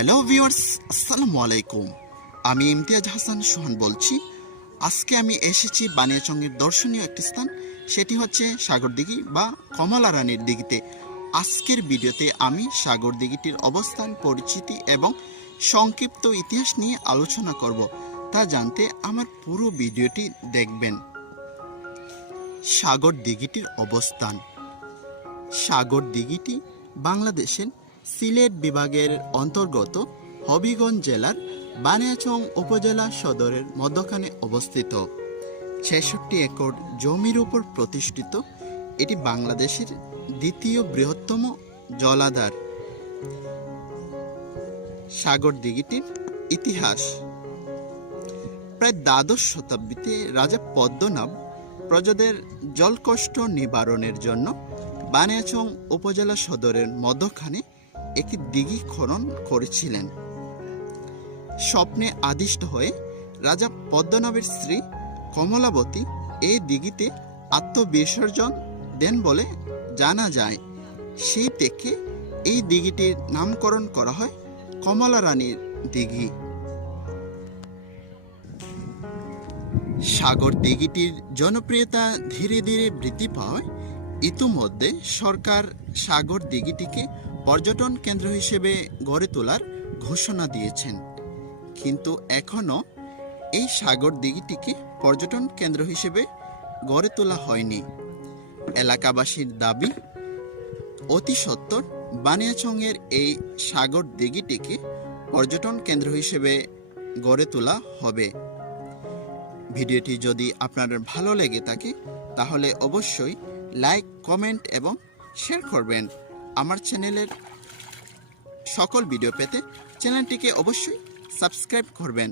Hello viewers আসসালামু আলাইকুম আমি ইমতিয়াজ হাসান সোহান বলছি। আজকে আমি এসেছি বানিয়াচঙ্গের দর্শনীয় একটি স্থান। সেটি হচ্ছে সাগর দিঘি বা কমলা রানীর দিঘিতে। আজকের ভিডিওতে আমি সাগর দিঘিটির অবস্থান, পরিচিতি এবং সংক্ষিপ্ত ইতিহাস নিয়ে আলোচনা করব। তা জানতে আমার পুরো ভিডিওটি দেখবেন। সাগর দিঘিটির অবস্থান। সাগর দিঘিটি বাংলাদেশের সিলেট বিভাগের অন্তর্গত হবিগঞ্জ জেলার বানিয়াচং উপজেলা সদরের মধ্যখানে অবস্থিত। ছেষট্টি একর জমির উপর প্রতিষ্ঠিত এটি বাংলাদেশের দ্বিতীয় বৃহত্তম জলাধার। সাগর দিঘিটির ইতিহাস। প্রায় দ্বাদশ শতাব্দীতে রাজা পদ্মনাভ প্রজাদের জলকষ্ট নিবারণের জন্য বানিয়াচং উপজেলা সদরের মধ্যখানে একটি দিঘি খনন করেছিলেন। স্বপ্নে আদিষ্ট হয়ে রাজা পদ্মনাভের স্ত্রী কমলাবতী এই দিঘিতে আত্মবিসর্জন দেন বলে জানা যায়। সেই থেকে এই দিঘিটির নামকরণ করা হয় কমলা রানীর দিঘি। সাগর দিঘিটির জনপ্রিয়তা ধীরে ধীরে বৃদ্ধি পাওয়ায় ইতিমধ্যে সরকার সাগর দিঘিটিকে পর্যটন কেন্দ্র হিসেবে গড়ে তোলার ঘোষণা দিয়েছেন। কিন্তু এখনও এই সাগর দিঘিটিকে পর্যটন কেন্দ্র হিসেবে গড়ে তোলা হয়নি। এলাকাবাসীর দাবি, অতি সত্বর বানিয়াচংয়ের এই সাগর দিঘিটিকে পর্যটন কেন্দ্র হিসেবে গড়ে তোলা হবে। ভিডিওটি যদি আপনার ভালো লেগে থাকে, তাহলে অবশ্যই লাইক, কমেন্ট এবং শেয়ার করবেন। আমার চ্যানেলের সকল ভিডিও পেতে চ্যানেলটিকে অবশ্যই সাবস্ক্রাইব করবেন।